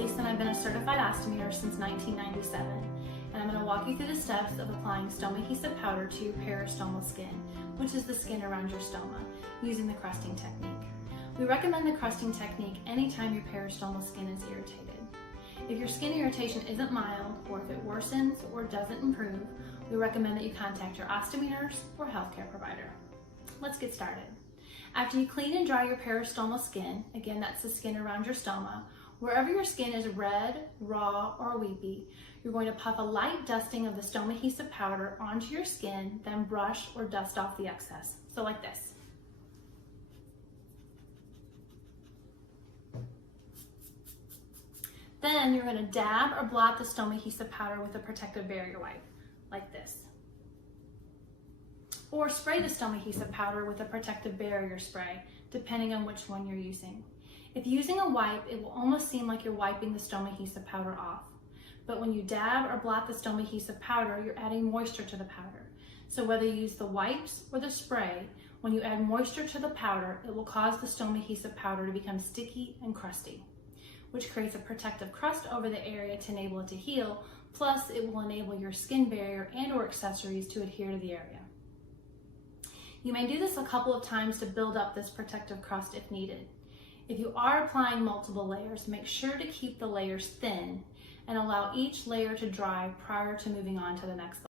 Lisa and I've been a certified ostomy nurse since 1997, and I'm going to walk you through the steps of applying Stomahesive powder to your peristomal skin, which is the skin around your stoma, using the crusting technique. We recommend the crusting technique anytime your peristomal skin is irritated. If your skin irritation isn't mild, or if it worsens or doesn't improve, we recommend that you contact your ostomy nurse or healthcare provider. Let's get started. After you clean and dry your peristomal skin, again that's the skin around your stoma, wherever your skin is red, raw, or weepy, you're going to puff a light dusting of the Stomahesive powder onto your skin, then brush or dust off the excess. So like this. Then you're going to dab or blot the Stomahesive powder with a protective barrier wipe, like this. Or spray the Stomahesive powder with a protective barrier spray, depending on which one you're using. If using a wipe, it will almost seem like you're wiping the Stomahesive powder off. But when you dab or blot the Stomahesive powder, you're adding moisture to the powder. So whether you use the wipes or the spray, when you add moisture to the powder, it will cause the Stomahesive powder to become sticky and crusty, which creates a protective crust over the area to enable it to heal, plus it will enable your skin barrier and or accessories to adhere to the area. You may do this a couple of times to build up this protective crust if needed. If you are applying multiple layers, make sure to keep the layers thin and allow each layer to dry prior to moving on to the next layer.